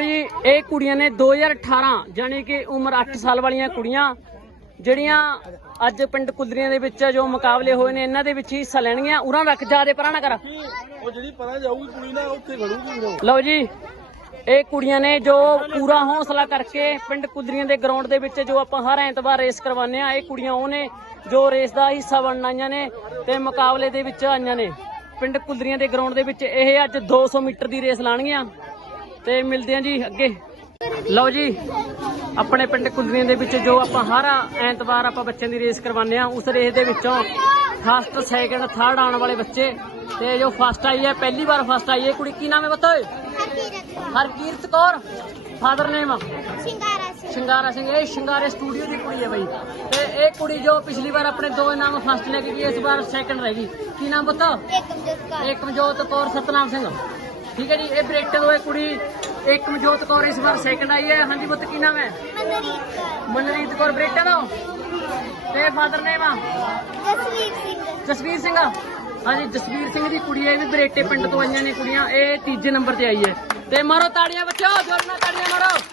ਜੀ ਇਹ ਕੁੜੀਆਂ ਨੇ 2018 ਜਾਨੀ ਕਿ ਉਮਰ 8 ਸਾਲ ਵਾਲੀਆਂ ਕੁੜੀਆਂ ਜਿਹੜੀਆਂ ਅੱਜ ਪਿੰਡ ਕੁਦਰੀਆਂ ਦੇ ਵਿੱਚ ਜੋ ਮੁਕਾਬਲੇ ਹੋਏ ਨੇ ਇਹਨਾਂ ਦੇ ਵਿੱਚ ਹਿੱਸਾ ਲੈਣਗੀਆਂ। ਉਰਾਂ ਰੱਖ ਜਾਦੇ ਪਰਾਂ ਨਾ ਕਰ। ਉਹ ਜਿਹੜੀ ਪਰਾਂ ਜਾਊਗੀ ਕੁੜੀ ਨਾ ਉੱਥੇ ਖੜੂਗੀ ਲਓ ਜੀ ਇਹ ਕੁੜੀਆਂ ਨੇ ਜੋ ਪੂਰਾ ਹੌਸਲਾ ਕਰਕੇ ਪਿੰਡ ਕੁਦਰੀਆਂ ਦੇ ਗਰਾਊਂਡ ਦੇ ਵਿੱਚ ਜੋ ਆਪਾਂ ਹਰ ਐਤਵਾਰ ਰੇਸ ਕਰਵਾਉਂਦੇ ਆ ਇਹ ਕੁੜੀਆਂ ਉਹ ਨੇ ਜੋ ਰੇਸ ਦਾ ਹਿੱਸਾ ਬਣਨ ਆਈਆਂ ਨੇ ਤੇ ਮੁਕਾਬਲੇ ਦੇ ਵਿੱਚ ਆਈਆਂ ਨੇ। ਪਿੰਡ ਕੁਦਰੀਆਂ ਦੇ ਗਰਾਊਂਡ ਦੇ ਵਿੱਚ ਇਹ ਅੱਜ 200 ਮੀਟਰ ਦੀ ਰੇਸ ਲਾਣਗੀਆਂ ਤੇ ਮਿਲਦੇ ਆ ਜੀ ਅੱਗੇ। ਲਓ ਜੀ ਆਪਣੇ ਪਿੰਡ ਕੁਦਰੀਆਂ ਦੇ ਵਿੱਚ ਜੋ ਆਪਾਂ ਹਰ ਐਤਵਾਰ ਆਪਾਂ ਬੱਚਿਆਂ ਦੀ ਰੇਸ ਕਰਵਾਉਂਦੇ ਆ ਉਸ ਰੇਸ ਦੇ ਵਿੱਚੋਂ ਫਸਟ ਸੈਕਿੰਡ ਥਰਡ ਆਉਣ ਵਾਲੇ ਬੱਚੇ ਤੇ ਜੋ ਫਸਟ ਆਈ ਹੈ ਪਹਿਲੀ ਵਾਰ ਫਸਟ ਆਈ ਹੈ ਕੁੜੀ ਕੀ ਨਾਮ ਹੈ ਬਤਾ ਓਏ Harkirat Kaur. Father name Shingara Singh. Shingara Singh ਇਹ ਸ਼ਿੰਗਾਰੇ ਸਟੂਡੀਓ ਦੀ ਕੁੜੀ ਹੈ ਬਈ। ਤੇ ਇਹ ਕੁੜੀ ਜੋ ਪਿਛਲੀ ਵਾਰ ਆਪਣੇ ਦੋ ਇਨਾਮ ਫਸਟ ਲੈ ਕੇ ਗਈ ਇਸ ਵਾਰ ਸੈਕੰਡ ਰਹਿ ਗਈ। ਕੀ ਨਾਮ ਬਤਾ ਏਕਮਜੋਤ ਕੌਰ ਸਤਨਾਮ ਸਿੰਘ। ਠੀਕ ਹੈ ਜੀ ਇਹ ਬਰੇਟੇ ਤੋਂ ਇਹ ਕੁੜੀ। ਏਕਮਜੋਤ ਕੌਰ ਇਸ ਵਾਰ ਸੈਕੰਡ ਆਈ ਹੈ। ਹਾਂਜੀ ਪੁੱਤ ਕੀ ਨਾਮ ਹੈ? ਮਨਰੀਤ ਕੌਰ। ਮਨਰੀਤ ਕੌਰ ਬਰੇਟੇ ਦਾ ਤੇ ਫਾਦਰ ਨੇਮ ਆ? ਜਸਵੀਰ ਸਿੰਘ। ਜਸਵੀਰ ਸਿੰਘ ਹਾਂਜੀ ਜਸਵੀਰ ਸਿੰਘ ਦੀ ਕੁੜੀ ਹੈ ਵੀ ਬਰੇਟੇ ਪਿੰਡ ਤੋਂ ਆਈਆਂ ਨੇ ਕੁੜੀਆਂ। ਇਹ ਤੀਜੇ ਨੰਬਰ ਤੇ ਆਈ ਹੈ। ਤੇ ਮਾਰੋ ਤਾੜੀਆਂ ਬੱਚੋ ਜੋਰ ਨਾਲ ਤਾੜੀਆਂ ਮਾਰੋ। ਤੇ